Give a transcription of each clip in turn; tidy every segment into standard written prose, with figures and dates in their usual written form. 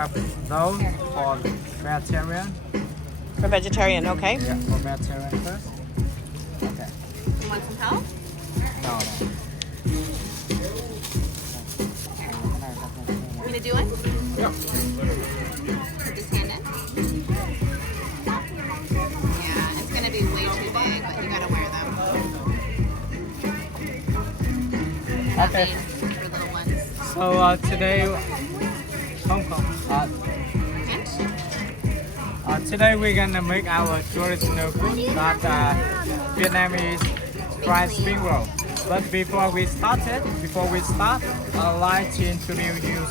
of those for vegetarian. For vegetarian, okay? Yeah, for vegetarian first. Okay. You want some help? No. Want me to do it? Yeah. Put this hand in. Yeah, it's gonna be way too big, but you gotta wear them. Okay. For little ones. So today, Hong Kong. Today we're gonna make our traditional food, that Vietnamese fried spring roll. But before we start, I'd like to introduce you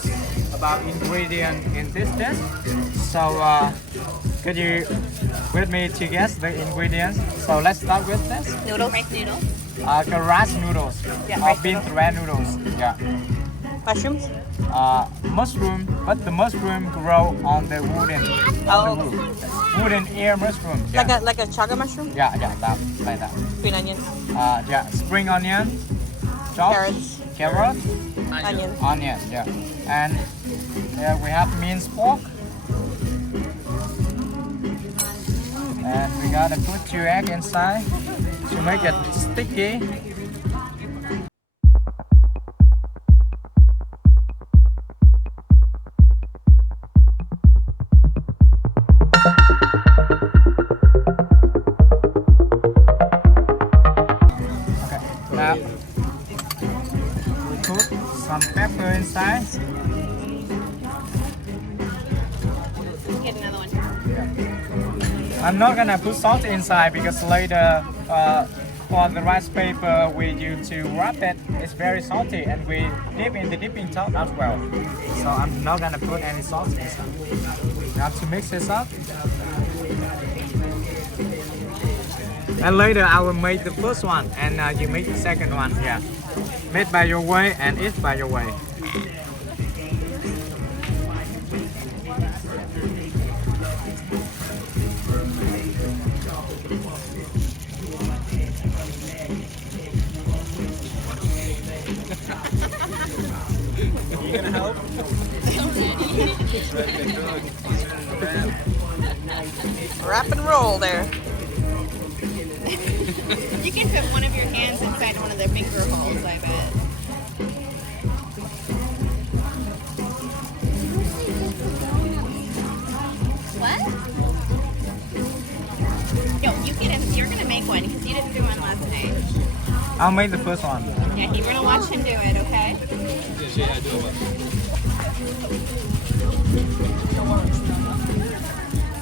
about ingredients in this dish. So could you with me to guess the ingredients? So let's start with this. Noodles. Rice noodles. Rice noodles. Yeah, Or rice bean thread noodles. Yeah. Mushrooms? Mushroom, but the mushroom grow on the wooden, wooden ear mushroom. Yeah. Like a chaga mushroom? Yeah, that, like that. Green onions, Yeah, spring onion, chopped, carrots, onion, onions. yeah. And we have minced pork. And we gotta put 2 eggs inside to make it sticky. Now we put some pepper inside. Get another one. I'm not gonna put salt inside because later for the rice paper we use to wrap it, it's very salty and we dip in the dipping sauce as well. So I'm not gonna put any salt inside. You have to mix this up. And later I will make the first one and you make the second one. Yeah, made by your way and eat by your way. You gonna help? Wrap and roll there. You can put one of your hands inside one of the finger holes, I bet. What? Yo, you're gonna make one because you didn't do one last night. I'll make the first one. Yeah, you're gonna watch him do it, okay?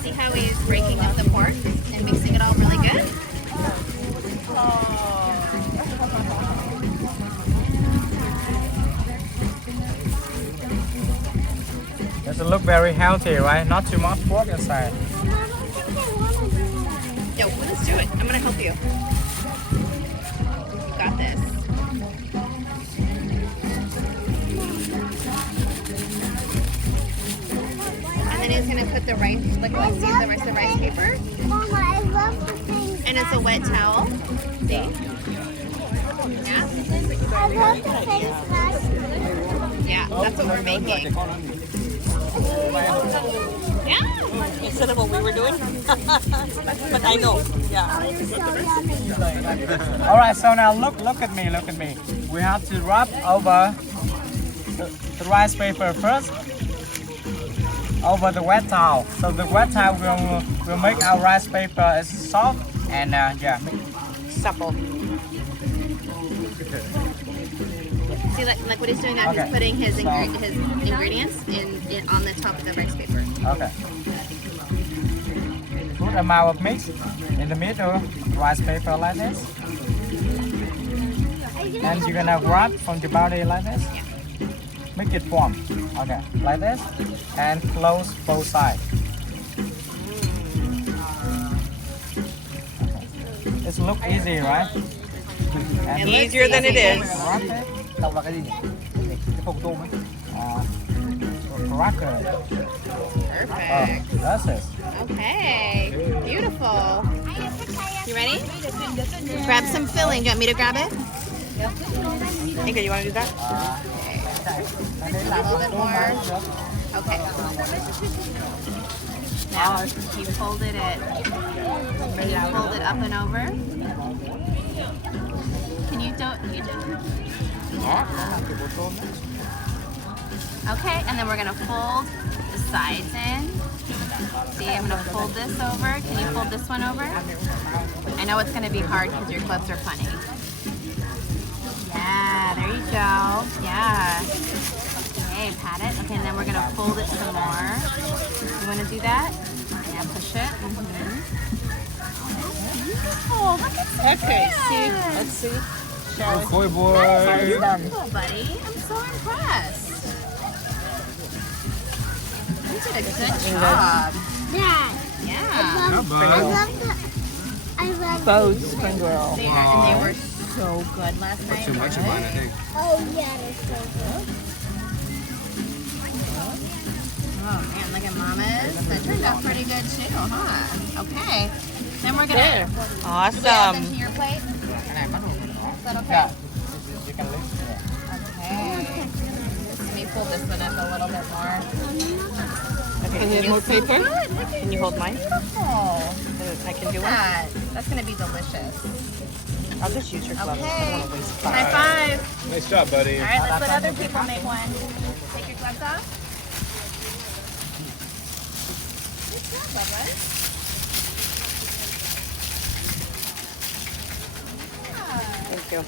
See how he's breaking up the pork and mixing it all really good? Does it look very healthy, right? Not too much pork inside. Yo, let's do it. I'm gonna help you. You got this. And then he's gonna put the rice, like the rest of the rice paper. Mama, I love the things. And it's a wet towel. See? Yeah? I love the face mask. Yeah, that's what we're making. Yeah. Instead of what we were doing. But I know. Yeah. It was so yummy. All right, so now look at me. We have to wrap over the rice paper first over the wet towel. So the wet towel will make our rice paper is soft and yeah. Supple. See, like what he's doing now, Okay. he's putting his, So- his ingredients in on the top of the rice paper. Okay. Put a amount of mix in the middle, rice paper like this. And you're gonna wrap from the body like this. Yeah. Make it warm. Okay, like this. And close both sides. Okay. It looks easy, right? And It looks Easier than it easy. is. wrap it. Đọc là cái gì nhỉ? Cái phồng tôm ấy. Cracker. Perfect. That's it. Okay. Beautiful. You ready? Grab some filling. Do you want me to grab it? Okay, you want to do that? A little bit more. Okay. Now you folded it. Can you fold it up and over? Can you do? Okay, and then we're gonna fold the sides in. See, I'm gonna fold this over. Can you fold this one over? I know it's gonna be hard because your gloves are funny. Yeah, there you go. Yeah. Okay, pat it. Okay, and then we're gonna fold it some more. You wanna do that? Yeah, push it. Oh, look at that. Okay, see. Let's see. Shall we? Boy, boy. Beautiful, buddy. I'm so impressed. You did a good job. Dad, Yeah. I love Both spring roll. They are, and they were so good last night. Too much about it, I think. Oh yeah, they're so good. Oh man, look at Mama's. That turned out pretty good too, huh? Okay. Then we're gonna There. do we add them Awesome. to your plate. Is that okay? Yeah. You can lift it. Okay. Let me pull this one up a little bit more. Okay, Can you have more paper? Good. Look at Can you hold mine? beautiful. I can do one. That. That's gonna be delicious. I'll just use your gloves. I don't Okay. want to waste High time. five. Nice job, buddy. All right, let's let other people make one. Take your gloves off. Good job, Bubba. Yeah. Thank you.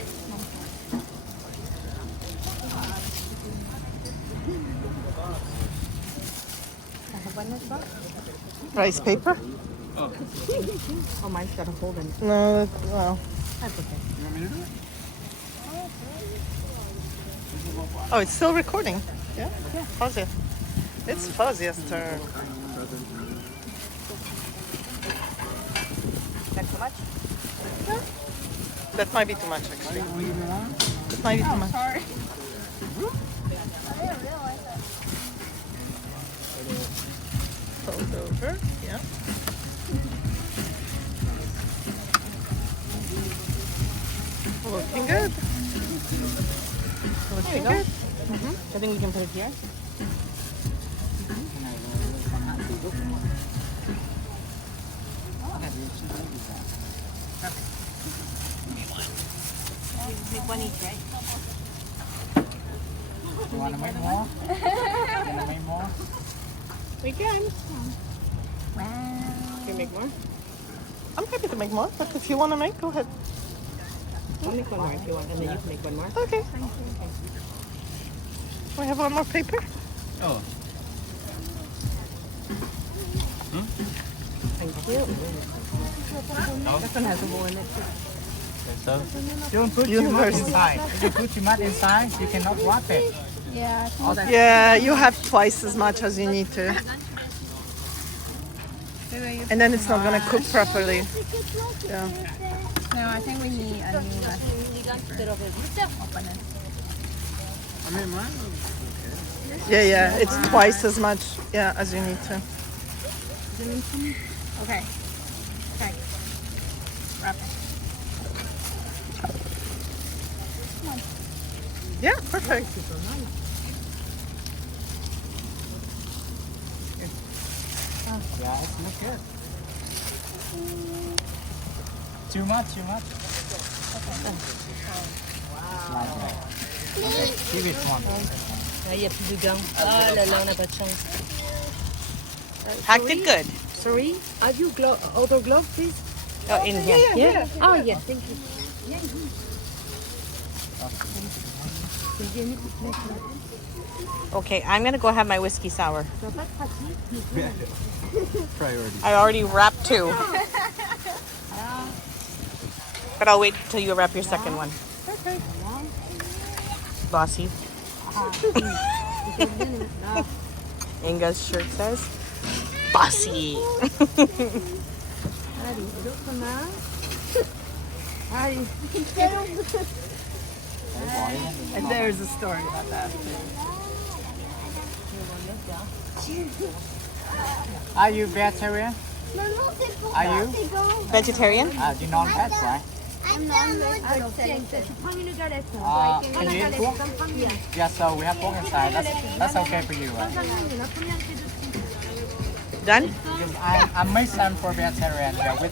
Rice paper? Oh, mine's got a hole in it. No, well. That's okay. You want me to do it? Oh, it's still recording. Yeah? Yeah. Pause it. It's Fuzzy's turn. That's too much? That might be too much, actually. That might be too much. Sorry. Fold over. Yeah. Looking good. Looking good. I think we can put it here. Make one each, right? You want to make more? You want to make more? We can. Wow. Can you make more? I'm happy to make more, but if you want to make, go ahead. I'll make one more if you want, and then you can make one more. Okay. We have one more paper? Oh. Thank you. This one has a hole in it too. So, don't put too much University. inside. If you put too much inside, you cannot wrap it. Yeah. All that Yeah, you have twice as much as you need to. And then it's not going to cook properly. Yeah. No, I think we need a new opener. I mean, mine. Yeah, yeah. It's twice as much, yeah, as you need to. Okay. Okay. Wrap it. Yeah, perfect. Yeah, it looks good. Too much, too much. Like that. Okay, give it one. Ah, il n'y a plus de gants. Ah là là, on n'a pas de chance. Packed it good. Sorry, have you other glove, please? Oh, in here. Yeah. Oh, yeah, thank you. Okay, I'm going to go have my whiskey sour. Priority. I already wrapped two. But I'll wait till you wrap your second one. Okay. Bossy. Inga's shirt says, bossy. And there's a story about that. Are you vegetarian? Are you? Vegetarian? You non-veg, right? I'm not Can you eat pork? Yeah, so we have pork inside. That's okay for you, right? Done? Because I made some for vegetarian, with